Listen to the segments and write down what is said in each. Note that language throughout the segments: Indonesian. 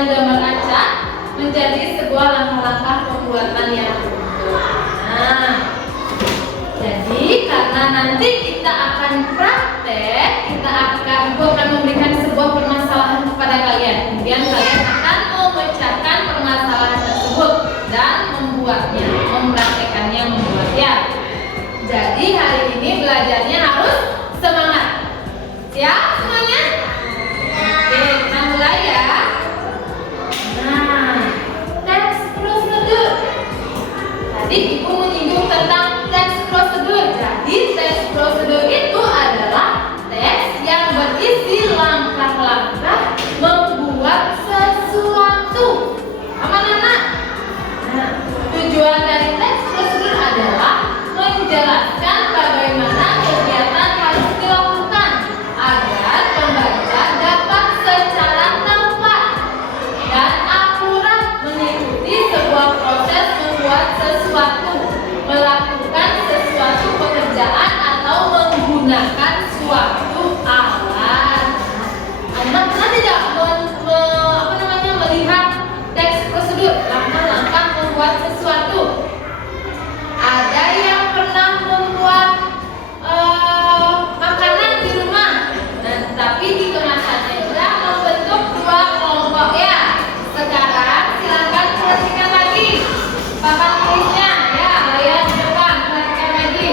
dengan gambar acak menjadi sebuah langkah-langkah pembuatan yang utuh. Nah, jadi karena nanti kita akan praktek, Ibu akan memberikan sebuah permasalahan kepada kalian. Kemudian kalian akan memecahkan permasalahan tersebut dan membuatnya, mempraktekannya, membuatnya. Jadi hari ini belajarnya harus semangat. Siap semuanya? Oke, kita mulai ya. Nah, teks prosedur. Tadi Ibu menyinggung tentang teks prosedur. Jadi teks prosedur itu adalah teks yang berisi langkah-langkah membuat sesuatu. Aman anak? Nah, tujuan dari teks prosedur adalah menjelaskan bagaimana kegiatan harus dilakukan agar pembaca dapat secara tepat dan akurat mengikuti sebuah proses membuat sesuatu, melakukan sesuatu pekerjaan atau menggunakan suatu alat. Anak pernah tidak melihat teks prosedur langkah-langkah membuat sesuatu? Ada yang pernah membuat makanan di rumah, tapi di kemasannya sudah membentuk dua kelompok ya. Sekarang silakan perhatikan lagi papan tulisnya ya, layar di depan, perhatikan lagi.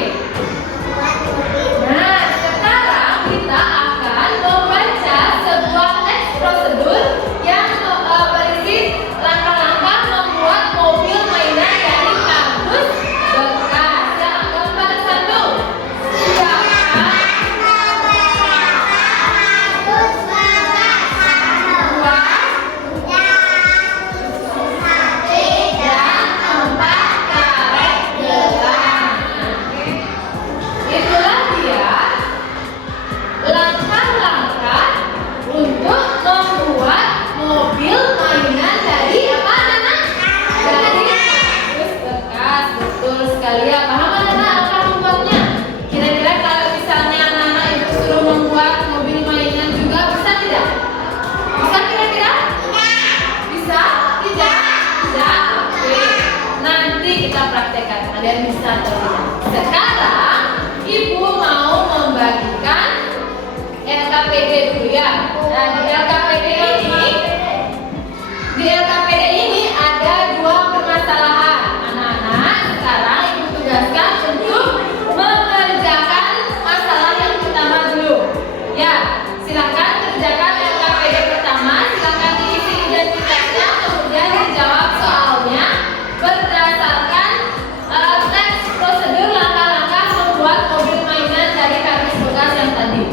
Nah, sekarang kita akan membaca sebuah teks prosedur yang berisi langkah-langkah membuat mobil mainan dari kardus bekas. Yang gambar satu. Siapkan dan 4 karet gelang. Itulah dia langkah-langkah untuk membuat mobil mainan dari apa anak? Dari kardus bekas. Betul sekali ya. Paham anak langkah membuatnya? Kira-kira kalau misalnya anak-anak Ibu suruh membuat mobil mainan juga bisa tidak? Bisa kira-kira? Bisa? Tidak? Tidak? Oke. Nanti kita praktekkan. Kalian bisa atau tidak? Sekarang Ibu mau membagikan LKPD dulu ya. Nah, di LKPD ini ada dua permasalahan. Anak-anak, sekarang Ibu tugaskan untuk mengerjakan masalah yang pertama dulu. Ya, silakan kerjakan LKPD pertama. Silakan diisi identitasnya, kemudian dijawab soalnya berdasarkan teks prosedur langkah-langkah membuat mobil mainan dari kardus bekas yang tadi.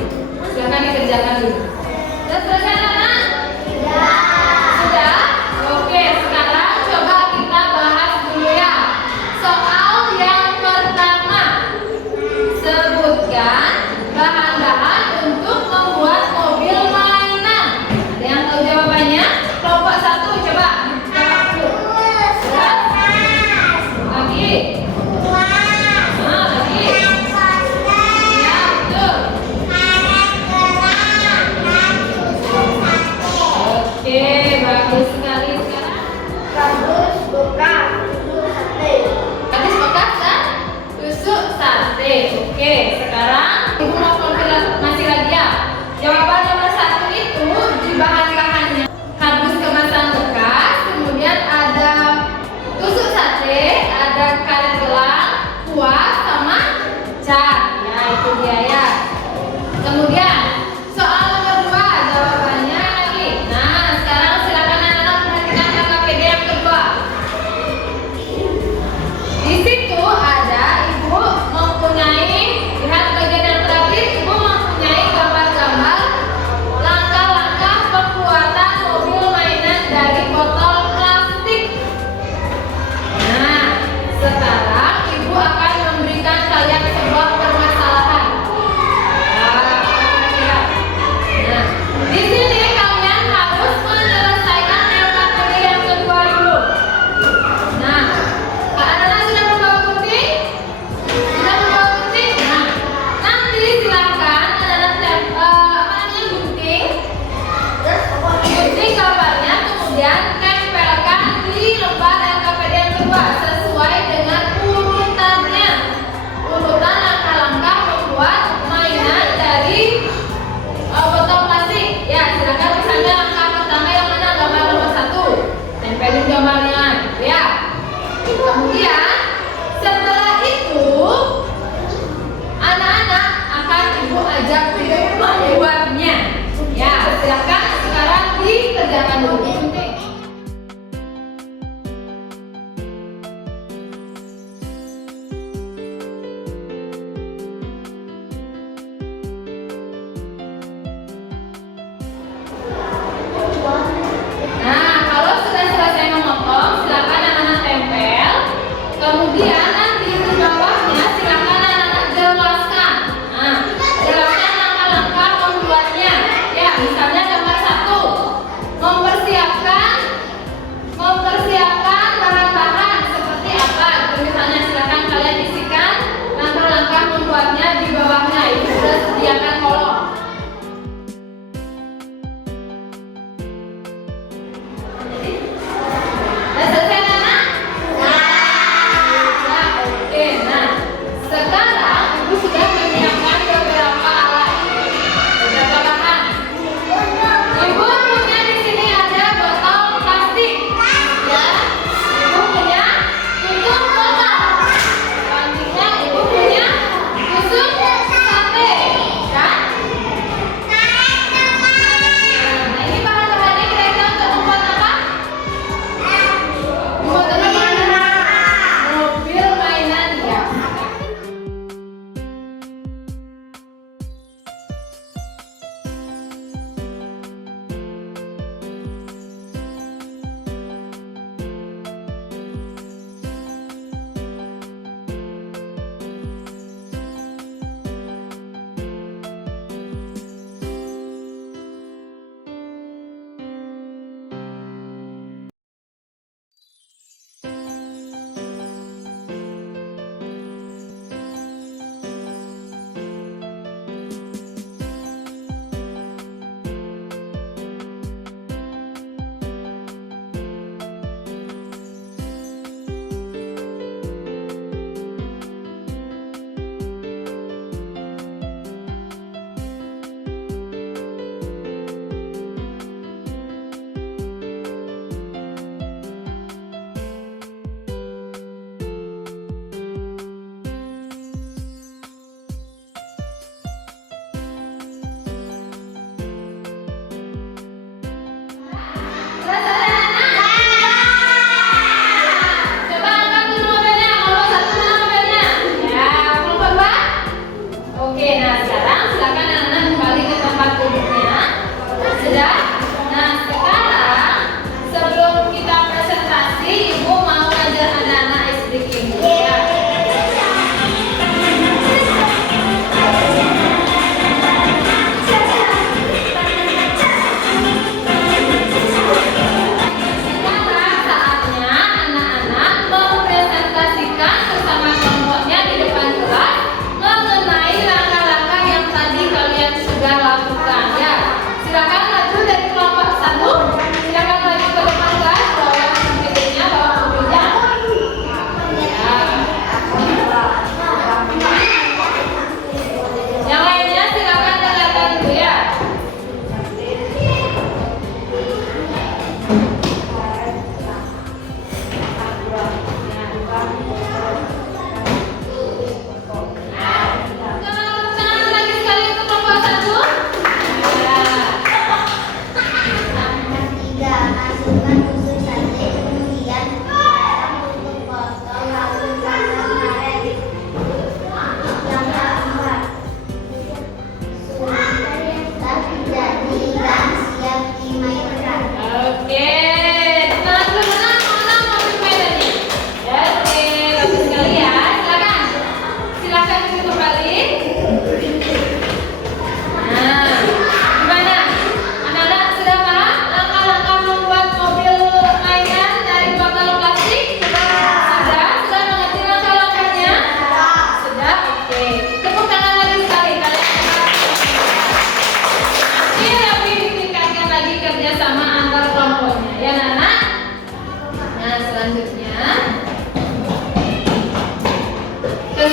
Silakan dikerjakan dulu.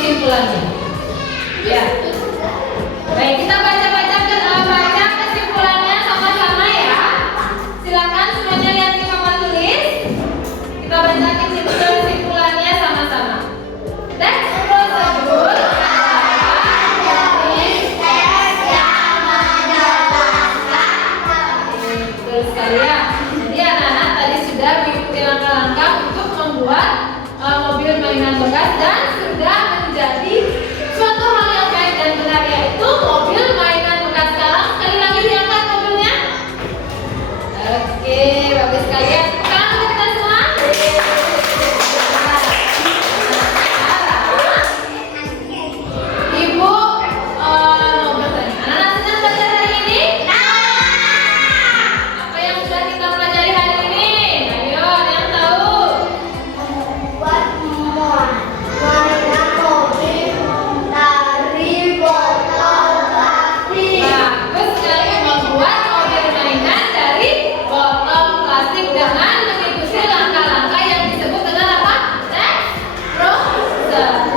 kesimpulannya. Ya. Baik, kita baca kesimpulannya sama-sama ya. Silakan semuanya lihat di papan tulis. Kita baca kesimpulannya sama-sama. Teks prosedur betul sekali ya. Jadi anak-anak tadi sudah mengikuti langkah-langkah untuk membuat mobil mainan bekas dan sudah menjadi suatu hal yang baik dan benar, yaitu mobil mainan bekas. Sekarang sekali lagi diangkat mobilnya. Oke, bagus sekali ya. Sekarang kita semua. Ibu mau bertanya, anak-anak senang belajar hari ini? Apa yang sudah kita pelajari hari ini? Ayo, ada yang tahu? Buat mainan mobil dari botol plastik. Bagus sekali, membuat mobil mainan dari botol plastik dengan mengikuti langkah-langkah yang disebut dengan apa? Teks prosedur.